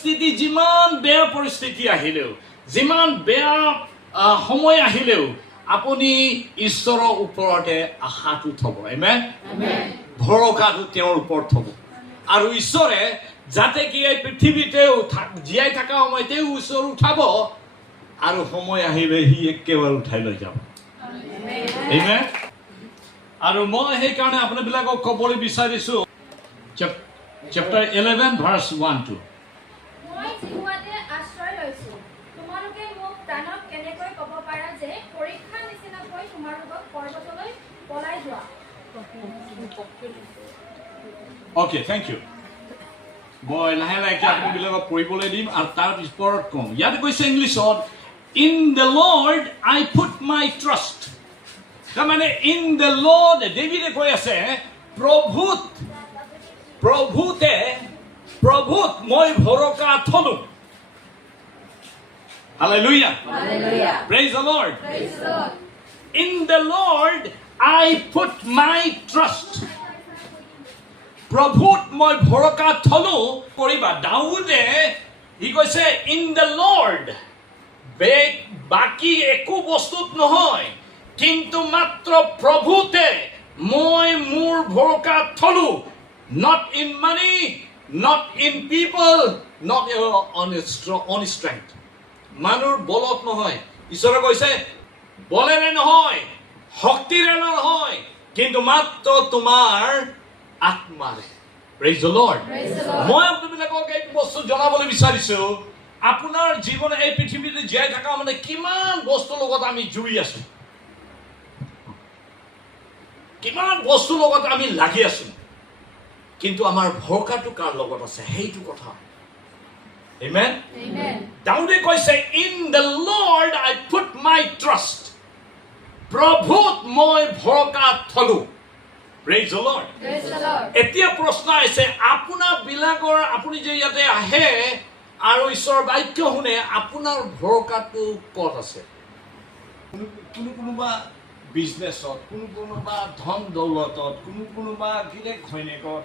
পৰিস্থিতি যিমান বেয়া পৰিস্থিতি আহিলেও যিমান বেয়া সময় আহিলেও আপুনি ঈশ্বৰৰ ওপৰতে আশাটো থব আমেন ভৰসাটো তেওঁৰ ওপৰত থব আৰু ঈশ্বৰে যাতে কি এই পৃথিৱীতে জীয়াই থকা সময়তে ঈশ্বৰ উঠাব আৰু সময় আহিলে সি একেবাৰে উঠাই লৈ যাব আমেন আৰু মই সেইকাৰণে আপোনাবিলাকক ক'বলৈ বিচাৰিছো chapter 11 verse 1-2 মই জিহুৱাতে আশ্ৰয় লৈছো তোমালোকে মোক প্ৰাণত কেনেকৈ ক'ব পাৰা যে পৰীক্ষা নিচিনাকৈ তোমালোকক পৰ্বতলৈ পলাই যোৱা Okay, thank you. মই লাহে লাহে আপোনাবিলাকক পঢ়িবলৈ দিম আৰু তাৰ ওপৰত কম ইয়াত কৈছে ইংলিছত in the Lord I put my trust তাৰমানে in the Lord ডেভিডে কৈ আছে প্ৰভুত মই ভৰসা থলো Hallelujah. Hallelujah. Praise the Lord. Praise the Lord. In the Lord I put my trust. প্ৰভুত মই ভৰসা থলো কৰিবা দাউদে হি কৈছে in the Lord বাকি একো বস্তুত নহয় কিন্তু মাত্ৰ প্ৰভুতে মই মোৰ ভৰসা থলো not in money not in people not on strength মানুহৰ বলত নহয় ঈশ্বৰে কৈছে বলেৰে নহয় শক্তিৰে নহয় কিন্তু মাত্ৰ তোমাৰ আত্মাৰে praise the Lord মই আপোনালোকক এই বস্তু জনাবলৈ বিচাৰিছো আপোনাৰ জীৱন এই পৃথিৱীতে জীয়াই থকা মানে কিমান বস্তুৰ লগত আমি জড়ি আছো কিমান বস্তুৰ লগত আমি লাগি আছো কিন্তু আমাৰ ভৰসাটো কাৰ লগত আছে সেইটো কথা Amen. Amen. দাউদে কৈছে in the Lord I put my trust. প্ৰভুত মই ভৰসা থলো. Praise the Lord. Praise the Lord. এতিয়া প্ৰশ্ন আছে আপোনাৰ বিলাকৰ আপুনি যে ইয়াতে আহে আৰু ঈশ্বৰৰ বাক্য শুনে আপোনাৰ ভৰসাটো ক'ত আছে কোনোবা বিজনেছত কোনোবা ধন দৌলতত কোনোবা গিৰেক ঘৈণীয়েকত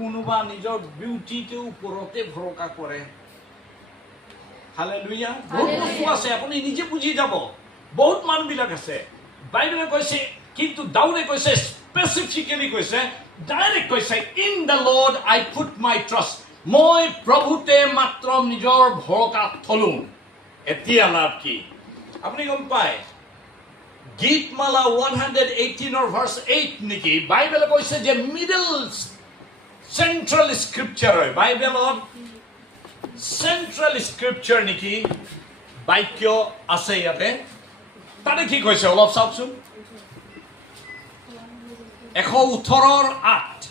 কোনোবা নিজৰ বিউটিটোৰ ওপৰতে ভৰসা কৰে Hallelujah. বহুত বস্তু আছে আপুনি নিজে বুজি যাব বহুত মানুহবিলাক আছে বাইবেলে কৈছে কিন্তু দাউদে কৈছে স্পেসিফিক্যালি কৈছে ডাইৰেক্ট কৈছে in the Lord I put my trust মই প্ৰভুতে মাত্ৰ নিজৰ ভৰসা থলো এতিয়া লাভ কি আপুনি গম পায় গীতমালা 118 verse 8 নেকি বাইবেলে কৈছে যে মিডল সেন্ট্রাল স্ক্ৰিপচাৰ হয় বাইবেলত সেন্ট্ৰাল স্ক্ৰিপচাৰ নেকি বাক্য আছে ইয়াতে তাতে কি কৈছে অলপ চাওকচোন 118:8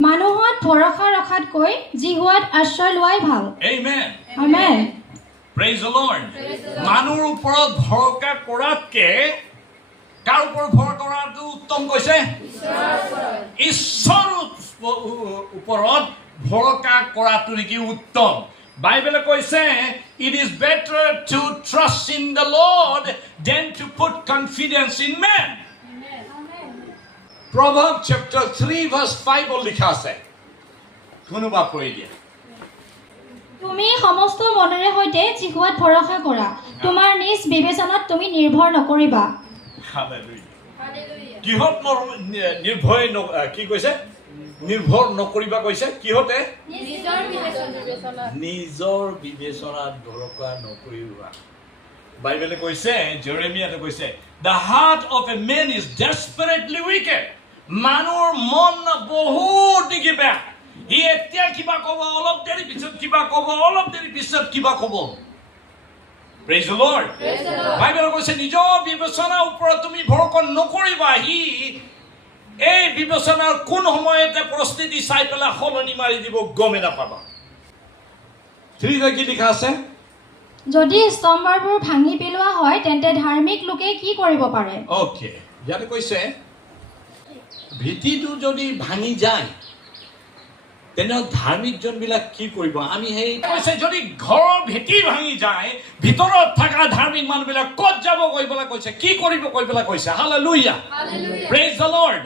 মানুহত ভৰসা ৰখাতকৈ জিহুৱাত আশ্ৰয় লোৱাই ভাল Amen. Amen Praise the Lord. মানুহৰ ওপৰত ভৰসা কৰাতকে কাৰ ওপৰত ভৰসা কৰাটো উত্তম কৈছে ঈশ্বৰৰ ওপৰত ভৰসা কৰাটো নেকি উত্তম বাইবেলে কৈছে it is better to trust in the Lord than to put confidence in man. Proverbs chapter 3 verse 5 লিখা আছে কোনোবা পঢ়ি দিয়া তুমি সমস্ত মনেৰে সৈতে জিহুৱাত ভৰসা কৰা তোমাৰ নিজ বিবেচনাত তুমি নিৰ্ভৰ নকৰিবা Hallelujah. Hallelujah. কিহত নিৰ্ভয় কি কৈছে নিৰ্ভৰ নকৰিবা কৈছে কিহতে নিজৰ বিবেচনা নিজৰ বিবেচনাত ভৰসা নকৰিবা বাইবেলে কৈছে জেৰেমিয়াতে কৈছে the heart of a man is desperately wicked মানুহৰ মন বহুত বেয়া ই এতিয়া কিবা ক'ব অলপ দেৰি পিছত কিবা ক'ব অলপ দেৰি পিছত কিবা ক'ব Praise the Lord. Praise the Lord. বাইবেলে কৈছে নিজৰ বিবেচনাৰ ওপৰত তুমি ভৰসা নকৰিবা হি এই বিবেচনাৰ কোন সময়তে পৰিস্থিতি চাই পেলাই সলনি মাৰি দিব গমে নাপাবা 3 কি লিখা আছে যদি স্তম্ভবোৰ ভাঙি পেলোৱা হয় তেন্তে ধাৰ্মিক লোকে কি কৰিব পাৰে ওকে ইয়াতে কৈছে ভিটিটো যদি ভাঙি যায় তেনে ধাৰ্মিক জনবিলাক কি কৰিব আমি সেই কৈছে যদি ঘৰৰ ভিটি ভাঙি যায় ভিতৰত থকা ধাৰ্মিক মানুহবিলাক ক'ত যাব কৈবলৈ কৈছে কি কৰিব কৈবলৈ কৈছে hallelujah Hallelujah. Praise the lord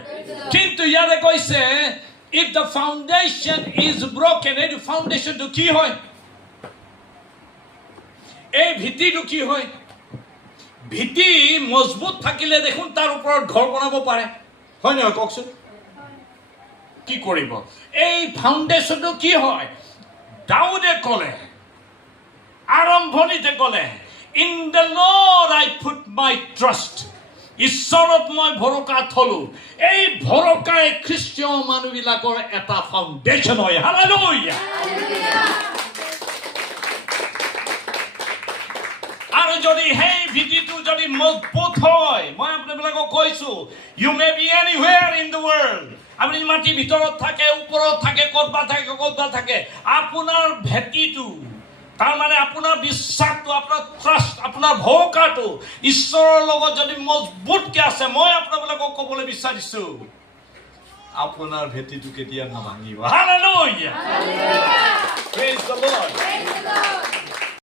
কিন্তু ইয়াতে কৈছে if the foundation is broken, এই ফাউন্ডেশনটো কি হয়? এই ভিত্তিটো কি হয়? ভিত্তি মজবুত থাকিলে দেখোন তাৰ ওপৰত ঘৰ বনাব পাৰে, হয় নহয় কওকচোন? কি কৰিব? এই ফাউন্ডেশনটো কি হয়? দাউদে ক'লে, আৰম্ভণিতে ক'লে, in the Lord I put my trust, ঈশ্বৰত মই ভৰসা থলো। এই ভৰসাই খ্ৰীষ্টীয় মানুহবিলাকৰ এটা ফাউণ্ডেশ্যন হয়। হালেলুয়া। আৰু যদি সেই ভিত্তিটো যদি মজবুত হয়, মই আপোনালোকক কৈছো, you may be anywhere in the world, আপুনি মাটিৰ ভিতৰত থাকে, ওপৰত থাকে, ক'ৰবাত থাকে, আপোনাৰ ভেটিটো, তাৰমানে আপোনাৰ বিশ্বাসটো, আপোনাৰ ট্ৰাষ্ট, আপোনাৰ ভৰসাটো ঈশ্বৰৰ লগত যদি মজবুতকে আছে, মই আপোনালোকক ক'বলৈ বিচাৰিছো, আপোনাৰ ভেটিটো কেতিয়া নাভাঙিব। হালেলুয়া। Praise the Lord.